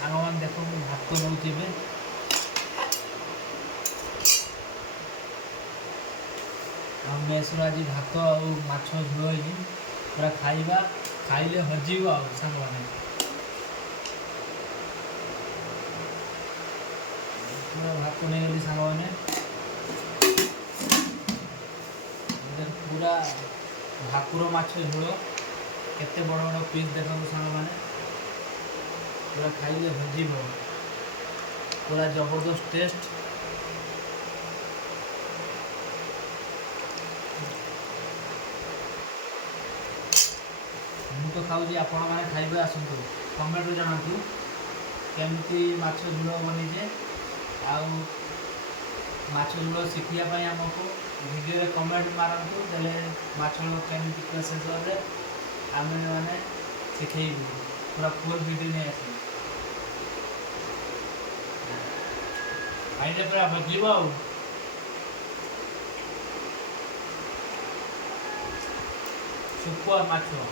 ସାଙ୍ଗମାନେ ଦେଖ ମୁଁ ଭାତ ନେଉଛି ଏବେ। ଆଉ ମେସ୍ର ଆଜି ଭାତ ଆଉ ମାଛ ଝୋଳ ହେଇଛି। ପୁରା ଖାଇବା, ଖାଇଲେ ହଜିବ ଆଉ ସାଙ୍ଗମାନେ। ପୁରା ଭାତ ନେଇଗଲି ସାଙ୍ଗମାନେ। ପୁରା ଭାକୁର ମାଛ ଝୋଳ, କେତେ ବଡ଼ ବଡ଼ ପିସ୍ ଦେଖନ୍ତୁ ସାଙ୍ଗମାନେ। ପୁରା ଖାଇଲେ ହଜିବ, ପୁରା ଜବରଦସ୍ତ ଟେଷ୍ଟ। ମୁଁ ତ ଖାଉଛି, ଆପଣମାନେ ଖାଇବେ ଆସନ୍ତୁ। କମେଣ୍ଟରେ ଜଣାନ୍ତୁ କେମିତି ମାଛ ଝୋଳ ବନିଛେ। ଆଉ ମାଛ ଝୋଳ ଶିଖିବା ପାଇଁ ଆମକୁ ଭିଡ଼ିଓରେ କମେଣ୍ଟ ମାରନ୍ତୁ, ଦେଲେ ମାଛ ଝୋଳ କେମିତି ପ୍ରୋସେସରେ ଆମେ ମାନେ ଶିଖେଇବୁ। ପୁରା ଫୁଲ୍ ଭିଡ଼ିଓ ନେଇ ଆସିବୁ, ଖାଇଲେ ପୁରା ହଜିବ ଆଉ। ଶୁଖୁଆ ମାଛ।